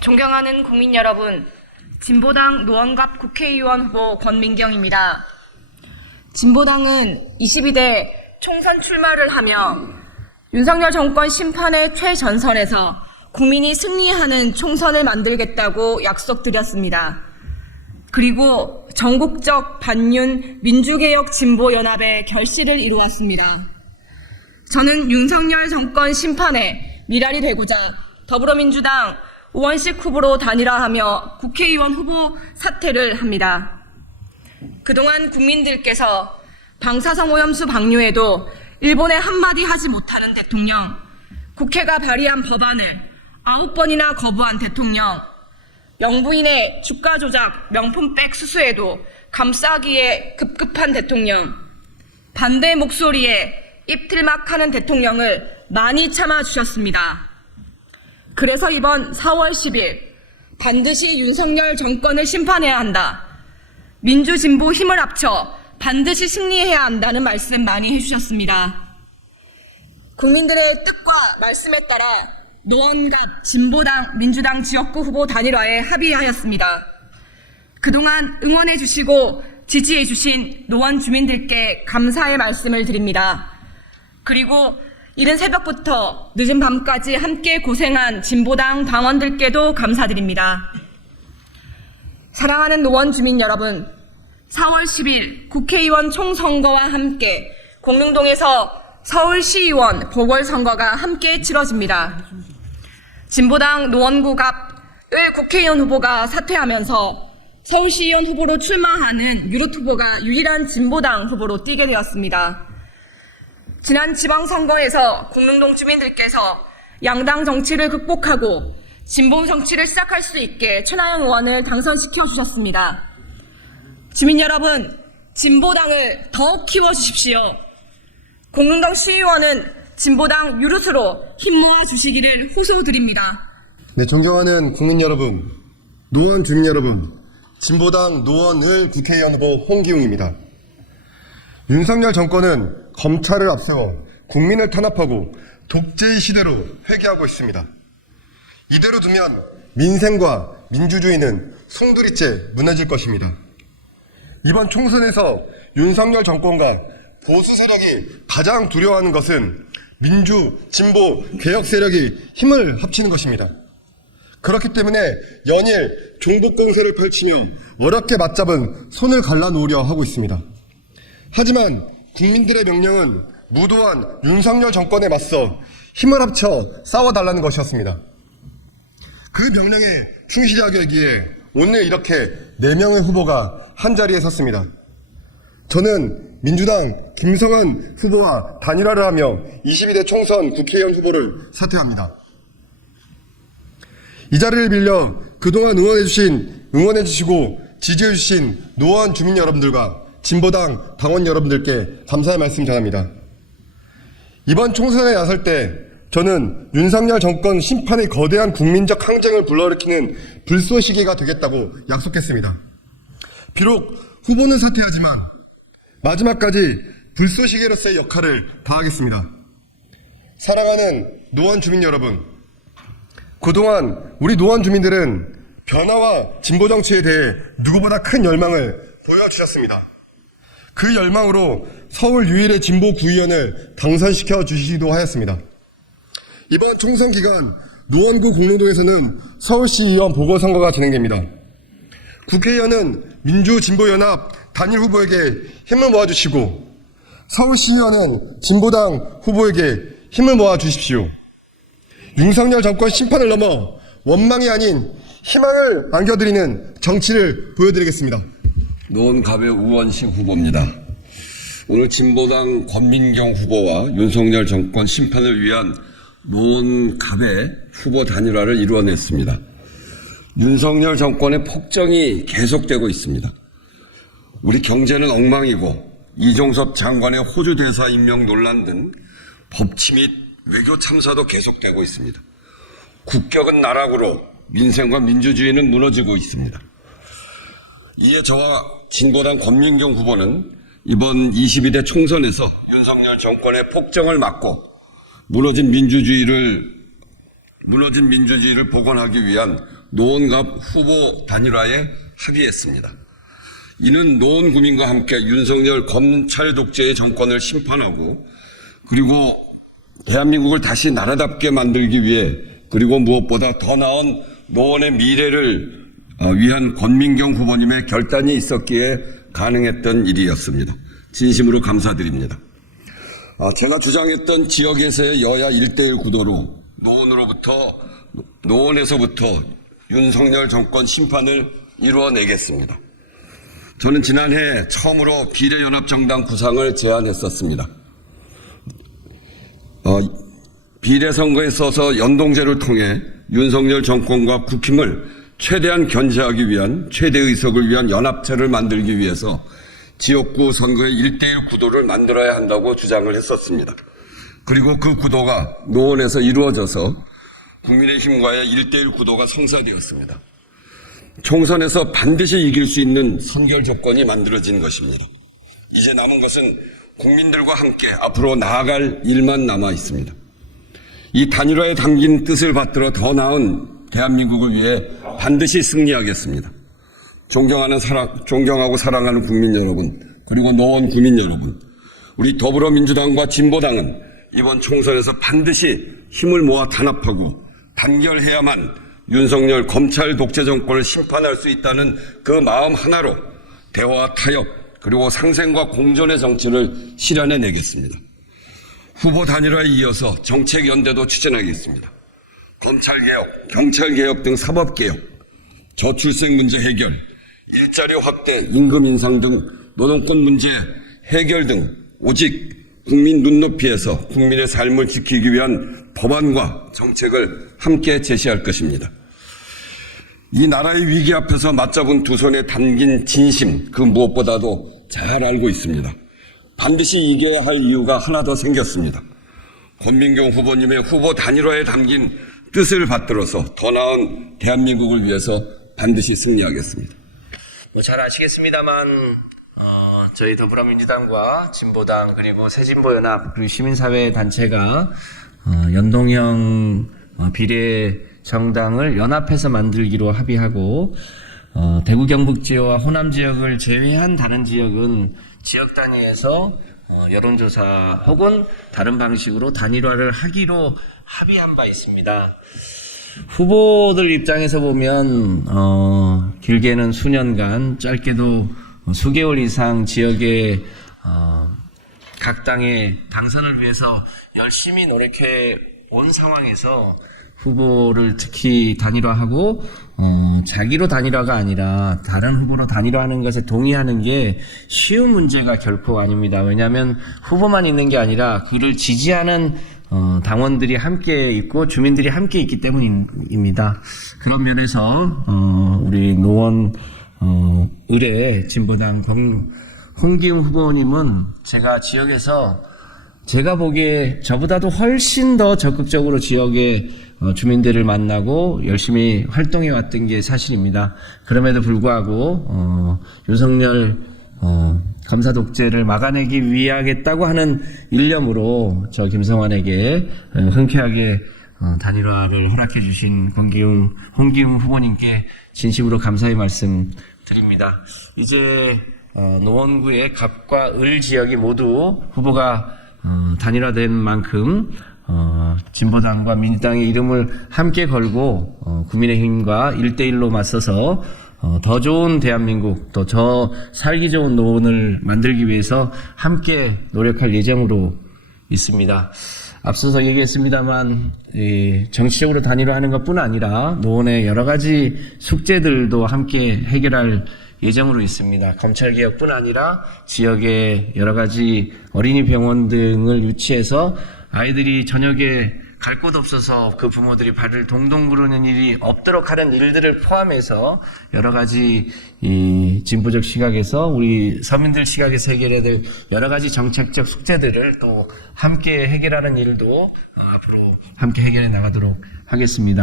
존경하는 국민 여러분, 진보당 노원갑 국회의원 후보 권민경입니다. 진보당은 22대 총선 출마를 하며 윤석열 정권 심판의 최전선에서 국민이 승리하는 총선을 만들겠다고 약속드렸습니다. 그리고 전국적 반윤 민주개혁 진보연합의 결실을 이루었습니다. 저는 윤석열 정권 심판에 미랄이 되고자 더불어민주당 우 원식 후보로 단일화하며 국회의원 후보 사퇴를 합니다. 그동안 국민들께서 방사성 오염수 방류에도 일본에 한마디 하지 못하는 대통령, 국회가 발의한 법안을 아홉 번이나 거부한 대통령, 영부인의 주가 조작 명품백 수수에도 감싸기에 급급한 대통령, 반대 목소리에 입틀막하는 대통령을 많이 참아주셨습니다. 그래서 이번 4월 10일 반드시 윤석열 정권을 심판해야 한다. 민주 진보 힘을 합쳐 반드시 승리해야 한다는 말씀 많이 해주셨습니다. 국민들의 뜻과 말씀에 따라 노원갑 진보당 민주당 지역구 후보 단일화에 합의하였습니다. 그동안 응원해 주시고 지지해 주신 노원 주민들께 감사의 말씀을 드립니다. 그리고 이른 새벽부터 늦은 밤까지 함께 고생한 진보당 당원들께도 감사드립니다. 사랑하는 노원 주민 여러분, 4월 10일 국회의원 총선거와 함께 공릉동에서 서울시의원 보궐선거가 함께 치러집니다. 진보당 노원구 갑을 국회의원 후보가 사퇴하면서 서울시의원 후보로 출마하는 유롯 후보가 유일한 진보당 후보로 뛰게 되었습니다. 지난 지방선거에서 공릉동 주민들께서 양당 정치를 극복하고 진보 정치를 시작할 수 있게 최나영 의원을 당선시켜 주셨습니다. 주민 여러분, 진보당을 더 키워 주십시오. 공릉동 시의원은 진보당 유릇으로 힘 모아 주시기를 호소드립니다. 네, 존경하는 국민 여러분, 노원 주민 여러분, 진보당 노원을 국회의원 후보 홍기웅입니다. 윤석열 정권은 검찰을 앞세워 국민을 탄압하고 독재의 시대로 회귀하고 있습니다. 이대로 두면 민생과 민주주의는 송두리째 무너질 것입니다. 이번 총선에서 윤석열 정권과 보수 세력이 가장 두려워하는 것은 민주, 진보, 개혁 세력이 힘을 합치는 것입니다. 그렇기 때문에 연일 종북 공세를 펼치며 어렵게 맞잡은 손을 갈라놓으려 하고 있습니다. 하지만 국민들의 명령은 무도한 윤석열 정권에 맞서 힘을 합쳐 싸워달라는 것이었습니다. 그 명령에 충실하기 위해 오늘 이렇게 4명의 후보가 한자리에 섰습니다. 저는 민주당 김성한 후보와 단일화를 하며 22대 총선 국회의원 후보를 사퇴합니다. 이 자리를 빌려 그동안 응원해주신, 응원해주시고 지지해주신 노원 주민 여러분들과 진보당 당원 여러분들께 감사의 말씀 전합니다. 이번 총선에 나설 때 저는 윤석열 정권 심판의 거대한 국민적 항쟁을 불러일으키는 불쏘시개가 되겠다고 약속했습니다. 비록 후보는 사퇴하지만 마지막까지 불쏘시개로서의 역할을 다하겠습니다. 사랑하는 노원 주민 여러분, 그동안 우리 노원 주민들은 변화와 진보 정치에 대해 누구보다 큰 열망을 보여주셨습니다. 그 열망으로 서울 유일의 진보 구의원을 당선시켜 주시기도 하였습니다. 이번 총선 기간 노원구 공릉동에서는 서울시 의원 보궐선거가 진행됩니다. 국회의원은 민주진보연합 단일 후보에게 힘을 모아주시고 서울시의원은 진보당 후보에게 힘을 모아주십시오. 윤석열 정권 심판을 넘어 원망이 아닌 희망을 안겨드리는 정치를 보여드리겠습니다. 노원갑의 우원식 후보입니다. 오늘 진보당 권민경 후보와 윤석열 정권 심판을 위한 노원갑의 후보 단일화를 이루어냈습니다. 윤석열 정권의 폭정이 계속되고 있습니다. 우리 경제는 엉망이고 이종섭 장관의 호주 대사 임명 논란 등 법치 및 외교 참사도 계속되고 있습니다. 국격은 나락으로 민생과 민주주의는 무너지고 있습니다. 이에 저와 진보당 권민경 후보는 이번 22대 총선에서 윤석열 정권의 폭정을 막고 무너진 민주주의를 무너진 민주주의를 복원하기 위한 노원갑 후보 단일화에 합의했습니다. 이는 노원 구민과 함께 윤석열 검찰 독재의 정권을 심판하고 그리고 대한민국을 다시 나라답게 만들기 위해 그리고 무엇보다 더 나은 노원의 미래를 어, 위한 권민경 후보님의 결단이 있었기에 가능했던 일이었습니다. 진심으로 감사드립니다. 아, 제가 주장했던 지역에서의 여야 1대1 구도로 노원으로부터 노원에서부터 윤석열 정권 심판을 이루어내겠습니다. 저는 지난해 처음으로 비례연합정당 구상을 제안했었습니다. 어, 비례선거에 있어서 연동제를 통해 윤석열 정권과 국힘을 최대한 견제하기 위한 최대 의석을 위한 연합체를 만들기 위해서 지역구 선거의 1대1 구도를 만들어야 한다고 주장을 했었습니다. 그리고 그 구도가 노원에서 이루어져서 국민의힘과의 1대1 구도가 성사되었습니다. 총선에서 반드시 이길 수 있는 선결 조건이 만들어진 것입니다. 이제 남은 것은 국민들과 함께 앞으로 나아갈 일만 남아 있습니다. 이 단일화에 담긴 뜻을 받들어 더 나은 대한민국을 위해 반드시 승리하겠습니다. 존경하는 사랑, 존경하고 사랑하는 국민 여러분, 그리고 노원 구민 여러분, 우리 더불어민주당과 진보당은 이번 총선에서 반드시 힘을 모아 단합하고 단결해야만 윤석열 검찰 독재 정권을 심판할 수 있다는 그 마음 하나로 대화 타협 그리고 상생과 공존의 정치를 실현해 내겠습니다. 후보 단일화에 이어서 정책 연대도 추진하겠습니다. 검찰개혁, 경찰개혁 등 사법개혁, 저출생 문제 해결, 일자리 확대, 임금 인상 등 노동권 문제 해결 등 오직 국민 눈높이에서 국민의 삶을 지키기 위한 법안과 정책을 함께 제시할 것입니다. 이 나라의 위기 앞에서 맞잡은 두 손에 담긴 진심, 그 무엇보다도 잘 알고 있습니다. 반드시 이겨야 할 이유가 하나 더 생겼습니다. 권민경 후보님의 후보 단일화에 담긴 뜻을 받들어서 더 나은 대한민국을 위해서 반드시 승리하겠습니다. 뭐 잘 아시겠습니다만 어, 저희 더불어민주당과 진보당 그리고 새진보연합 그리고 시민사회 단체가 어, 연동형 어, 비례 정당을 연합해서 만들기로 합의하고 어, 대구 경북 지역과 호남 지역을 제외한 다른 지역은 지역 단위에서 어, 여론조사 혹은 다른 방식으로 단일화를 하기로 합의한 바 있습니다. 후보들 입장에서 보면 어, 길게는 수년간, 짧게도 수개월 이상 지역의 어, 각 당의 당선을 위해서 열심히 노력해 온 상황에서 후보를 특히 단일화하고 어, 자기로 단일화가 아니라 다른 후보로 단일화하는 것에 동의하는 게 쉬운 문제가 결코 아닙니다. 왜냐하면 후보만 있는 게 아니라 그를 지지하는 어, 당원들이 함께 있고 주민들이 함께 있기 때문입니다. 그런 면에서 어, 우리 노원 어, 의뢰 진보당 권- 홍기웅 후보님은 제가 지역에서 제가 보기에 저보다도 훨씬 더 적극적으로 지역의 어, 주민들을 만나고 열심히 활동해 왔던 게 사실입니다. 그럼에도 불구하고 어, 윤석열 어, 검사 독재를 막아내기 위하겠다고 하는 일념으로 저 김성환에게 어, 흔쾌하게 어, 단일화를 허락해 주신 권기웅, 홍기웅 후보님께 진심으로 감사의 말씀 드립니다. 이제 어, 노원구의 갑과 을 지역이 모두 후보가 어, 단일화된 만큼 어, 진보당과 민주당의 이름을 함께 걸고 어, 국민의힘과 1대1로 맞서서 어, 더 좋은 대한민국, 또 저 살기 좋은 노원을 만들기 위해서 함께 노력할 예정으로 있습니다. 앞서서 얘기했습니다만 이 정치적으로 단일화하는 것뿐 아니라 노원의 여러 가지 숙제들도 함께 해결할 예정으로 있습니다. 검찰 개혁뿐 아니라 지역의 여러 가지 어린이 병원 등을 유치해서 아이들이 저녁에 갈 곳 없어서 그 부모들이 발을 동동 구르는 일이 없도록 하는 일들을 포함해서 여러 가지 이 진보적 시각에서 우리 서민들 시각에서 해결해야 될 여러 가지 정책적 숙제들을 또 함께 해결하는 일도 어, 앞으로 함께 해결해 나가도록 하겠습니다.